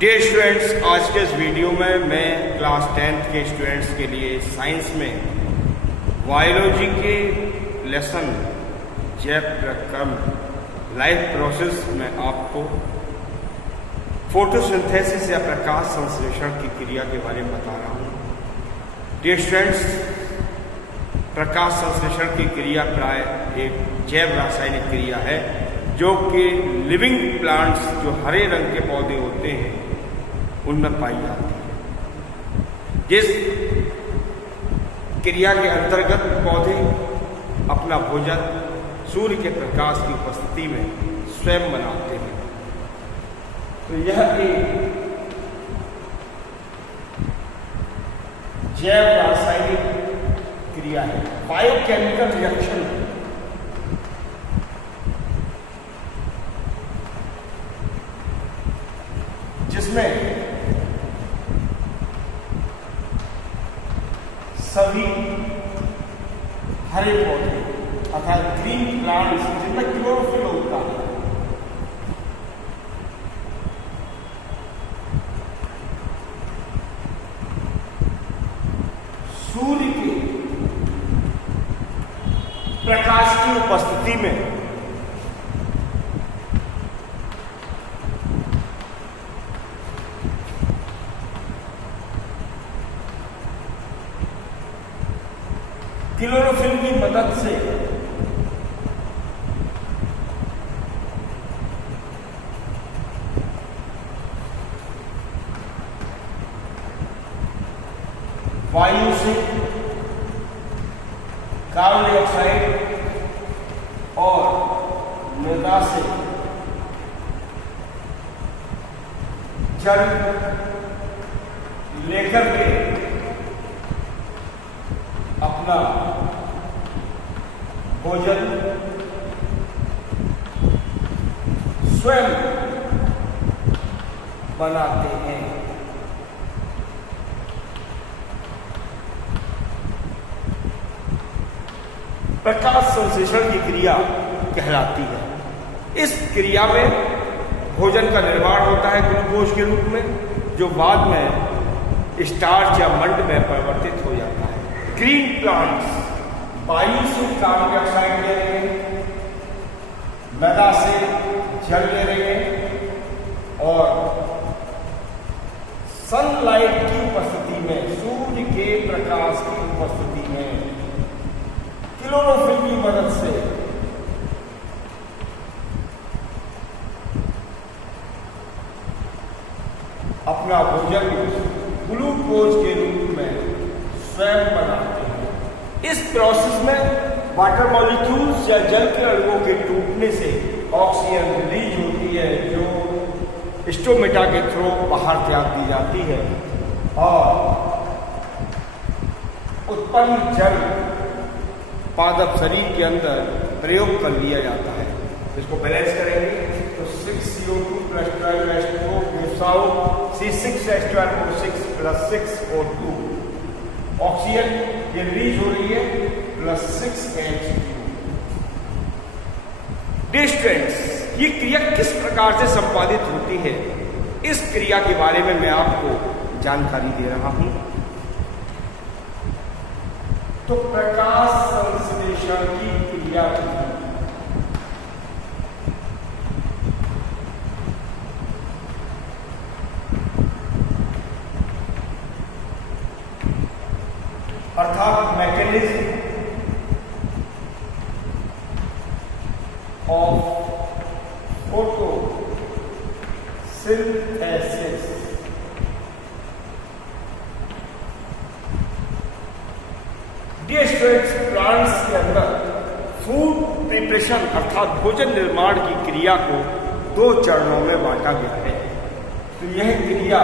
Dear students, आज के इस वीडियो में मैं क्लास 10th के स्टूडेंट्स के लिए साइंस में बायोलॉजी के लेसन जैव प्रक्रम लाइफ प्रोसेस में आपको फोटोसिंथेसिस या प्रकाश संश्लेषण की क्रिया के बारे में बता रहा हूँ। डियर स्टूडेंट्स, प्रकाश संश्लेषण की क्रिया प्राय एक जैव रासायनिक क्रिया है जो कि लिविंग प्लांट्स, जो हरे रंग के पौधे होते हैं, उनमें पाई जाती है। जिस क्रिया के अंतर्गत पौधे अपना भोजन सूर्य के प्रकाश की उपस्थिति में स्वयं बनाते हैं। तो यह एक जैव रासायनिक क्रिया है, बायोकेमिकल रिएक्शन है, जिसमें सभी हरे पौधे अर्थात ग्रीन प्लांट्स जिनमें क्लोरोफिल होता है, सूर्य के प्रकाश की उपस्थिति में क्लोरोफिल की मदद से वायु से कार्बन डाइऑक्साइड और मृदा से जल लेकर के अपना भोजन स्वयं बनाते हैं। प्रकाश संश्लेषण की क्रिया कहलाती है। इस क्रिया में भोजन का निर्माण होता है ग्लूकोज के रूप में, जो बाद में स्टार्च या मंड में परिवर्तित हो जाता है। ग्रीन प्लांट्स वायु से कार्बन डाइऑक्साइड ले रहे हैं, मृदा से जल ले रहे हैं और सनलाइट की उपस्थिति में, सूर्य के प्रकाश की उपस्थिति में क्लोरोफिल की मदद से अपना भोजन ग्लूकोज के रूप में स्वयं बनाते हैं। इस प्रोसेस में वाटर मॉलिक्यूल्स या जल के अणुओं के टूटने से ऑक्सीजन रिलीज होती है, जो स्टोमेटा के थ्रू बाहर त्याग दी जाती है और उत्पन्न जल पादप शरीर के अंदर प्रयोग कर लिया जाता है। इसको बैलेंस करेंगे तो 6CO2 + 12H2O gives out C6H12O6 + 6O2, oxygen ये रिलीज हो रही है प्लस 6H2। डियर स्टूडेंट्स, ये क्रिया किस प्रकार से संपादित होती है, इस क्रिया के बारे में मैं आपको जानकारी दे रहा हूं। तो प्रकाश संश्लेषण की क्रिया अर्थात mechanism of photosynthesis. Dear students, plants के अंदर फूड प्रिपरेशन अर्थात भोजन निर्माण की क्रिया को 2 चरणों में बांटा गया है। तो यह क्रिया,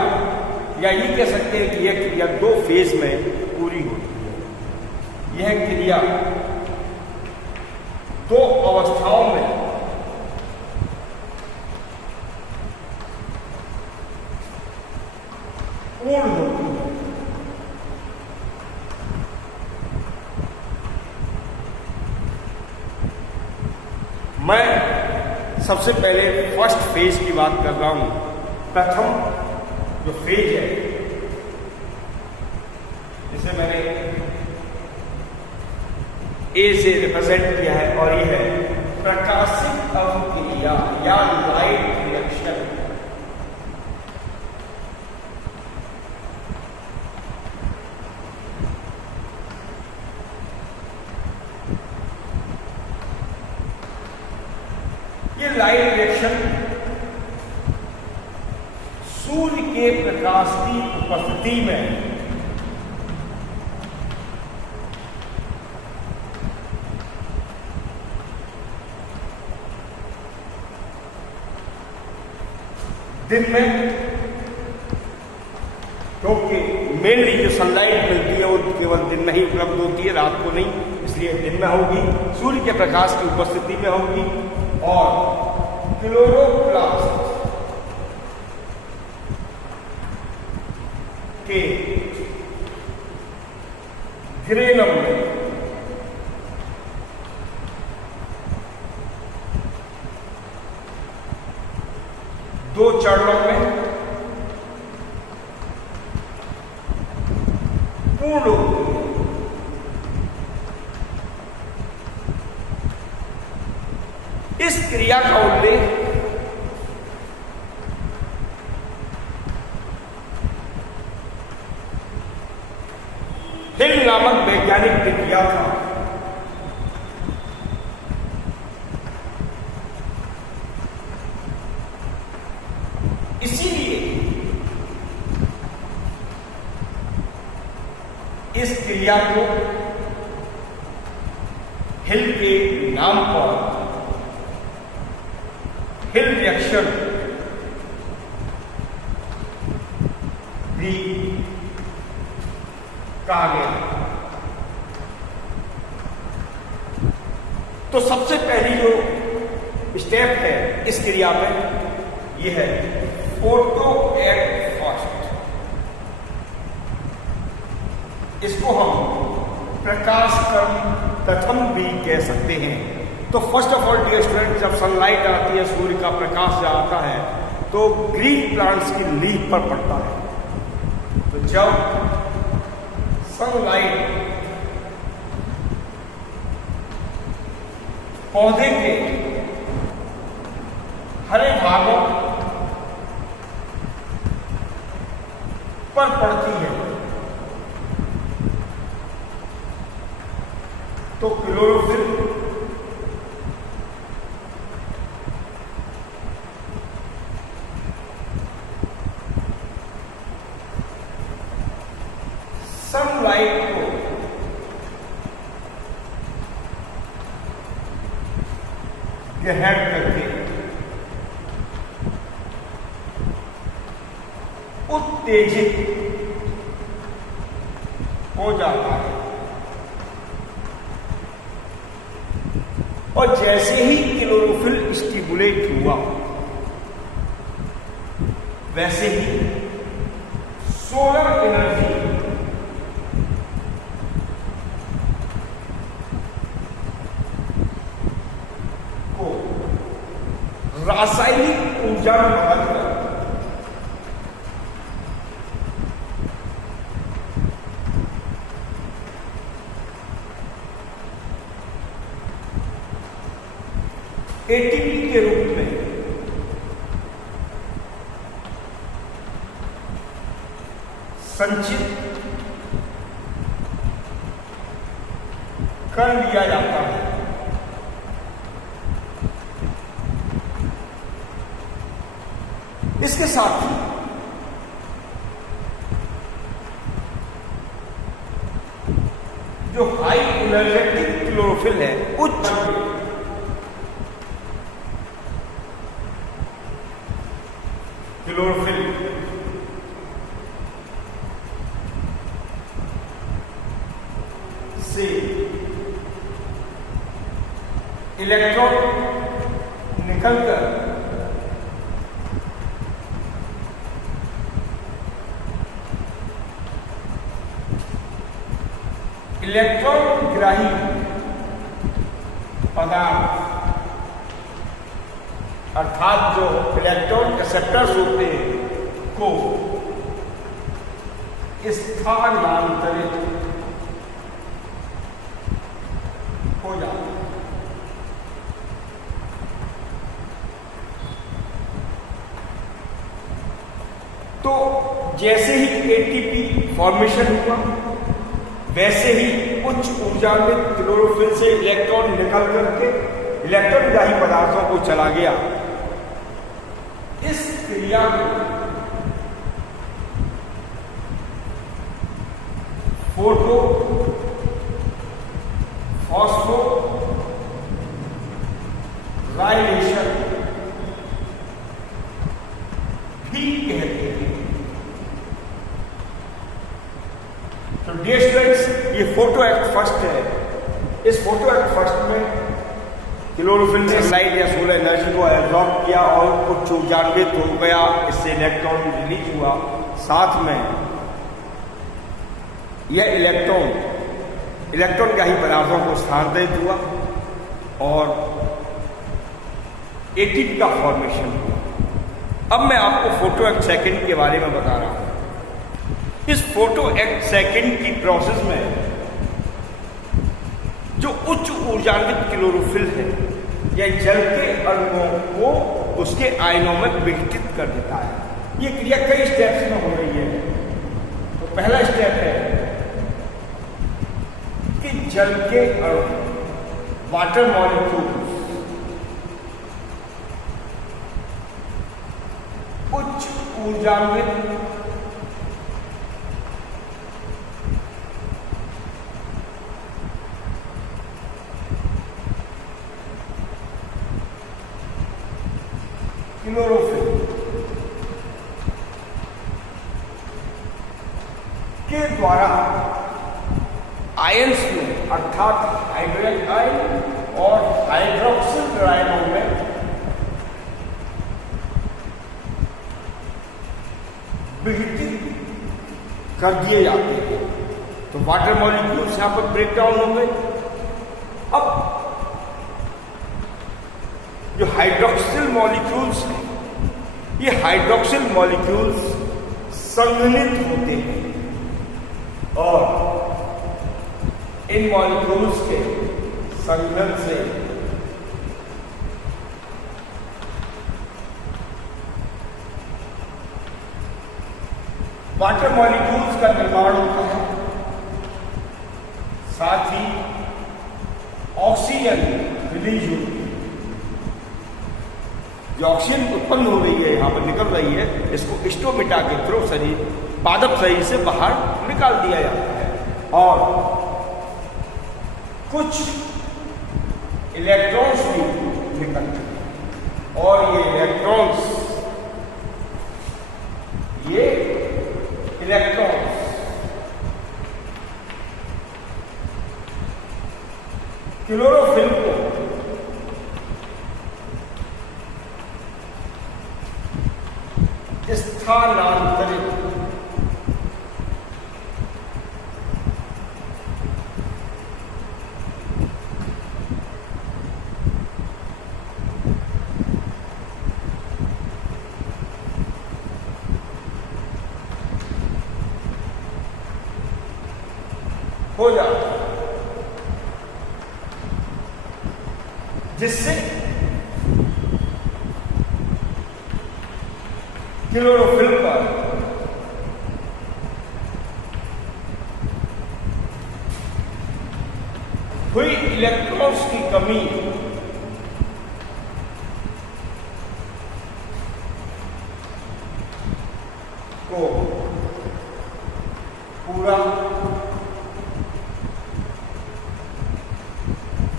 या ये कह सकते हैं कि यह क्रिया 2 फेज में पूरी होती है। यह क्रिया 2 अवस्थाओं में पूर्ण होती है। मैं सबसे पहले फर्स्ट फेज की बात कर रहा हूं। प्रथम जो फेज है, जिसे मैंने ए से रिप्रेजेंट किया है, और यह है प्रकाशिक अवक्रिया या लाइट रिएक्शन। ये लाइट रिएक्शन सूर्य के प्रकाश की उपस्थिति में दिन में, क्योंकि मेनली जो सनलाइट मिलती है वो केवल दिन में ही उपलब्ध होती है, रात को नहीं, इसलिए दिन में होगी, सूर्य के प्रकाश की उपस्थिति में होगी। और क्लोरोप्लास्ट के ग्रेनम में दो चरणों में पूर्ण होती है। इस क्रिया का उल्लेख हिल नामक वैज्ञानिक ने किया था। इसीलिए इस क्रिया को हिल के नाम पर हिल रिएक्शन भी कहा गया। तो सबसे पहली जो स्टेप है इस क्रिया में यह है फोटो एट फर्स्ट। इसको हम प्रकाश कर्म प्रथम भी कह सकते हैं। तो first of all dear student, जब सनलाइट आती है, सूर्य का प्रकाश जब आता है तो ग्रीन प्लांट्स की लीफ पर पड़ता है। तो जब सनलाइट पौधे के हरे भागों पर पड़ती है तो क्लोरोफिल सनलाइट को ग्रहण करके उत्तेजित हो जाता है, और जैसे ही क्लोरोफिल स्टिमुलेट हुआ वैसे ही सोलर एनर्जी को रासायनिक ऊर्जा में बदलकर एटीपी के रूप में संचित कर लिया जाता है। इसके साथ ही जो हाई एनर्जेटिक क्लोरोफिल है, उच्च क्लोरोफिल से इलेक्ट्रॉन निकलकर इलेक्ट्रॉन ग्राही पदार्थ अर्थात जो इलेक्ट्रॉन एक्सेप्टर्स होते हैं को स्थानांतरित हो जाता है। तो जैसे ही एटीपी फॉर्मेशन हुआ, वैसे ही उच्च ऊर्जा में क्लोरोफिल से इलेक्ट्रॉन निकल करके इलेक्ट्रॉनग्राही पदार्थों को चला गया। इस क्रिया में फोटो फॉस्फो राइलेशन भी कहते हैं। तो डियर स्टूडेंट्स, ये फोटो एक्ट फर्स्ट है। इस फोटो एक्ट फर्स्ट में क्लोरोफिल ने लाइट या सोलर एनर्जी को एब्जॉर्ब किया और उच्च ऊर्जान्वित हो गया, इससे इलेक्ट्रॉन रिलीज हुआ। साथ में यह इलेक्ट्रॉनग्राही पदार्थों को स्थानांतरित हुआ और एटीपी का फॉर्मेशन हुआ। अब मैं आपको फोटो एक्ट सेकंड के बारे में बता रहा हूं। इस फोटो एक्ट सेकंड की प्रोसेस में जो उच्च ऊर्जान्वित क्लोरोफिल है यह जल के अणुओं को उसके आयनों में विघटित कर देता है। यह क्रिया कई स्टेप्स में हो रही है। तो पहला स्टेप है कि जल के अणु वाटर मॉलिक्यूल्स उच्च ऊर्जान्वित क्लोरोफिल के द्वारा आयंस में अर्थात हाइड्रोजन आयन और हाइड्रोक्सिल आयनों में विघटित कर दिए जाते हैं। तो वाटर मॉलिक्यूल्स यहां पर ब्रेक डाउन हो गए। अब जो हाइड्रोक्सिल मॉलिक्यूल्स हैं, ये हाइड्रोक्सिल मॉलिक्यूल्स संघनित होते हैं और इन मॉलिक्यूल्स के संघनन से वाटर मॉलिक्यूल्स का निर्माण होता है। साथ ही ऑक्सीजन रिलीज होती है। जो ऑक्सीजन उत्पन्न हो रही है, यहां पर निकल रही है, इसको स्टोमेटा के थ्रू शरीर पादप शरीर से बाहर निकाल दिया जाता है और कुछ इलेक्ट्रॉन्स भी निकलते हैं और ये इलेक्ट्रॉन्स क्लोरोफिल को स्थानांतरित हो जाता है, जिससे क्लोरोफिल पर हुई इलेक्ट्रॉन्स की कमी को पूरा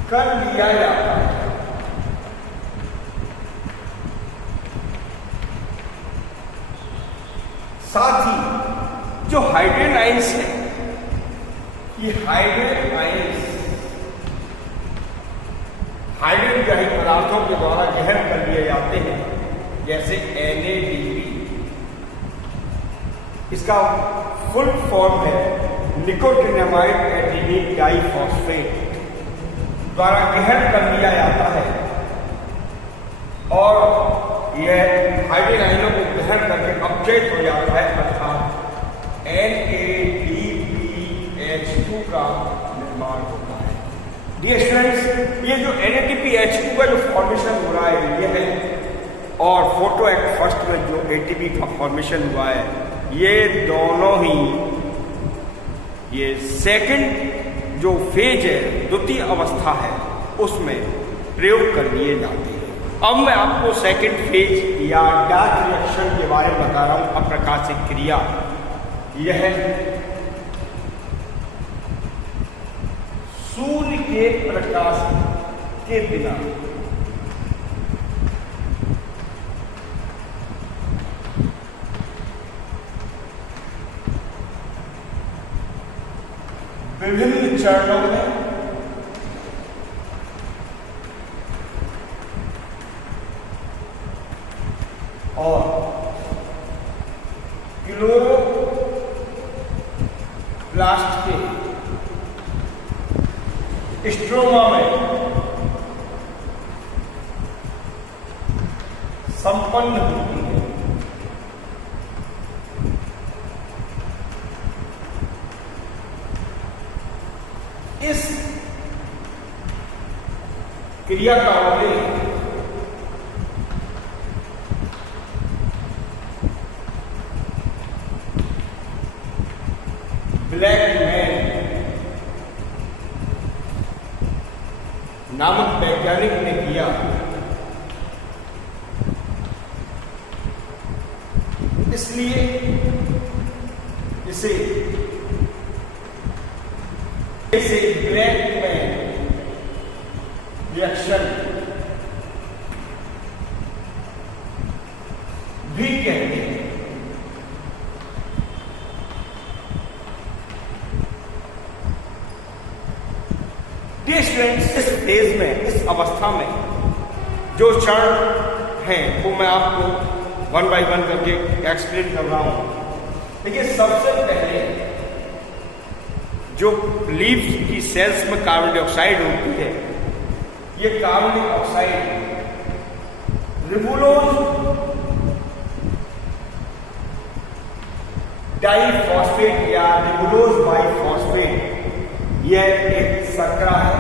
कर लिया जाता है। साथ ही जो हाइड्रोजन आयंस है, ये हाइड्रोजन आयंस हाइड्रोजन ग्राही पदार्थों के द्वारा ग्रहण कर लिए जाते हैं, जैसे NADP। इसका फुल फॉर्म है निकोटिनामाइड एडिनिन डाइफॉस्फेट, द्वारा ग्रहण कर लिया जाता है और यह हाइड्रोजन आयनों को ग्रहण करके अपचयित हो जाता है, अर्थात NADH डियर स्टूडेंट्स, ये जो NADPH2 का जो फॉर्मेशन हो रहा है ये है, और फोटो एक्ट फर्स्ट में जो ATP का फॉर्मेशन हुआ है, ये दोनों ही ये सेकंड जो फेज है, द्वितीय अवस्था है, उसमें प्रयोग कर लिए जाते हैं। अब मैं आपको सेकंड फेज या डार्क रिएक्शन के बारे में बता रहा हूं। अप्रकाशिक क्रिया यह सूर्य के प्रकाश के बिना विभिन्न चरणों में और क्लोरोप्लास्ट के स्ट्रोमा में संपन्न होती है। इस क्रिया का उल्लेख ब्लैकमैन नामक वैज्ञानिक ने किया। इसलिए इसे ब्लैकमैन रिएक्शन भी कहते हैं। इस फेज में, इस अवस्था में जो चरण हैं वो मैं आपको वन बाय वन करके एक्सप्लेन कर रहा हूं। देखिए, सबसे पहले जो लीव्स की सेल्स में कार्बन डाइऑक्साइड होती है, ये कार्बन डाइऑक्साइड रिबुलोज डाइफॉस्फेट या रिबुलोज बाइफॉस्फेट, यह एक शर्करा है,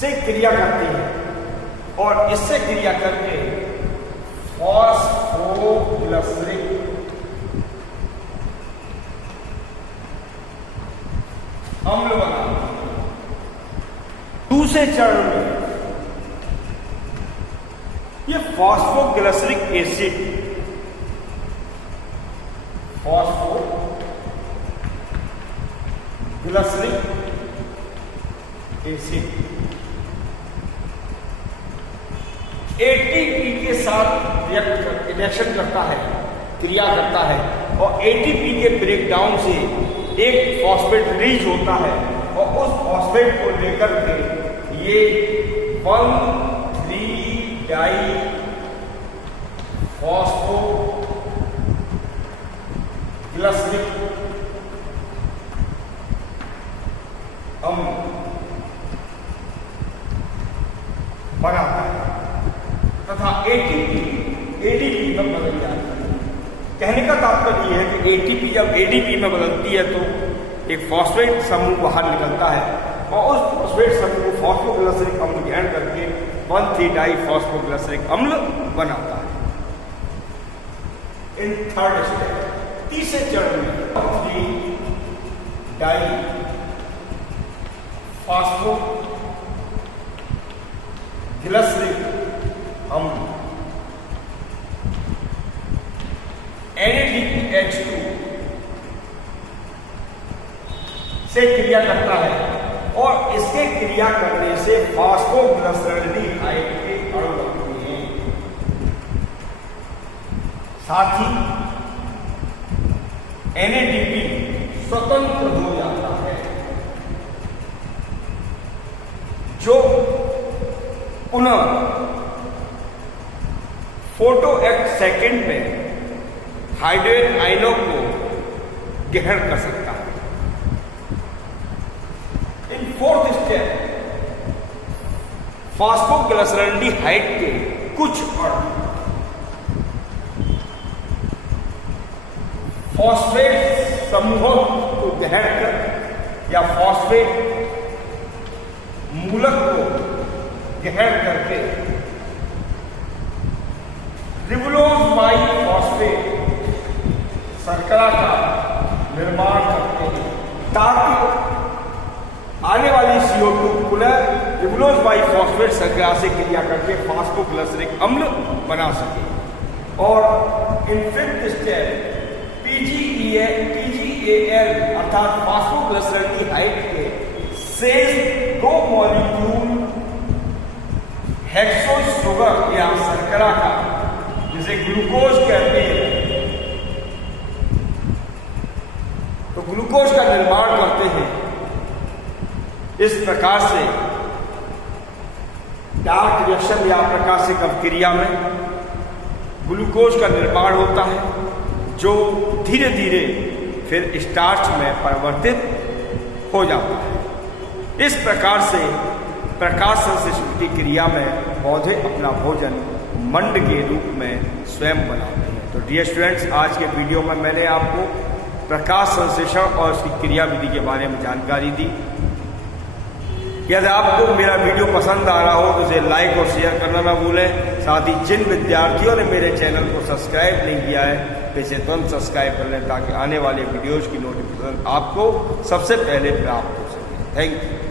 से क्रिया करती है और इससे क्रिया करके फॉस्फोग्लिसरिक अम्ल बनाती है। दूसरे चरण में ये phosphoglyceric acid, phosphoglyceric acid ATP के साथ रिएक्शन करता है, क्रिया करता है, और ATP के ब्रेकडाउन से एक फॉस्फेट रिलीज होता है और उस फॉस्फेट को लेकर के ये 1,3-डाइफॉस्फोग्लिसरिक अम्ल बनाता है तथा ADP में बदल जाती है। कहने का तात्पर्य यह है कि ATP जब ADP में बदलती है तो एक फॉस्फेट समूह बाहर निकलता है और उस फॉस्फेट समूह को फॉस्फोग्लिसरिक अम्ल ग्रहण करके 1,3-डाइफॉस्फोग्लिसरिक अम्ल बनाता है। इन थर्ड स्टेप, तीसरे चरण में 3-डाइफॉस्फोग्लिसरिक अम्ल NADPH2 से क्रिया करता है और इसके क्रिया करने से फॉस्फोग्लिसरल्डिहाइड के अणु बनते हैं। साथ ही NADP स्वतंत्र हो जाता है, जो पुनः फोटो एक्ट सेकंड में हाइड्रोजन आयनों को ग्रहण कर सकता है। इन फोर्थ स्टेप, फॉस्फोग्लिसरल्डिहाइड के कुछ अणु फॉस्फेट समूहों को ग्रहण कर या फॉस्फेट मूलक को ग्रहण करके रिबुलोज बाइफॉस्फेट शर्करा का निर्माण करते हैं ताकि आने वाली CO2 पुनः रिबुलोज बाइफॉस्फेट शर्करा से क्रिया करके फास्फोग्लिसरिक अम्ल बना सके। और इन फिफ्थ स्टेप PGAL अर्थात फास्फोग्लिसरॉल्डिहाइड के शेष 2 मॉलिक्यूल हेक्सोज शुगर या शर्करा का जिसे ग्लूकोज कहते हैं, तो ग्लूकोज का निर्माण करते हैं। इस प्रकार से डार्क रिएक्शन या प्रकाशिक अभिक्रिया में ग्लूकोज का निर्माण होता है जो धीरे धीरे फिर स्टार्च में परिवर्तित हो जाता है। इस प्रकार से प्रकाश संश्लेषण की क्रिया में पौधे अपना भोजन मंड के रूप में स्वयं बनाते हैं। तो डियर स्टूडेंट्स, आज के वीडियो में मैंने आपको प्रकाश संश्लेषण और उसकी क्रिया विधि के बारे में जानकारी दी। यदि आपको मेरा वीडियो पसंद आ रहा हो तो उसे लाइक और शेयर करना ना भूलें। साथ ही जिन विद्यार्थियों ने मेरे चैनल को सब्सक्राइब नहीं किया है तो इसे तुरंत सब्सक्राइब कर लें ताकि आने वाले वीडियोज़ की नोटिफिकेशन आपको सबसे पहले प्राप्त हो सके। Thank you.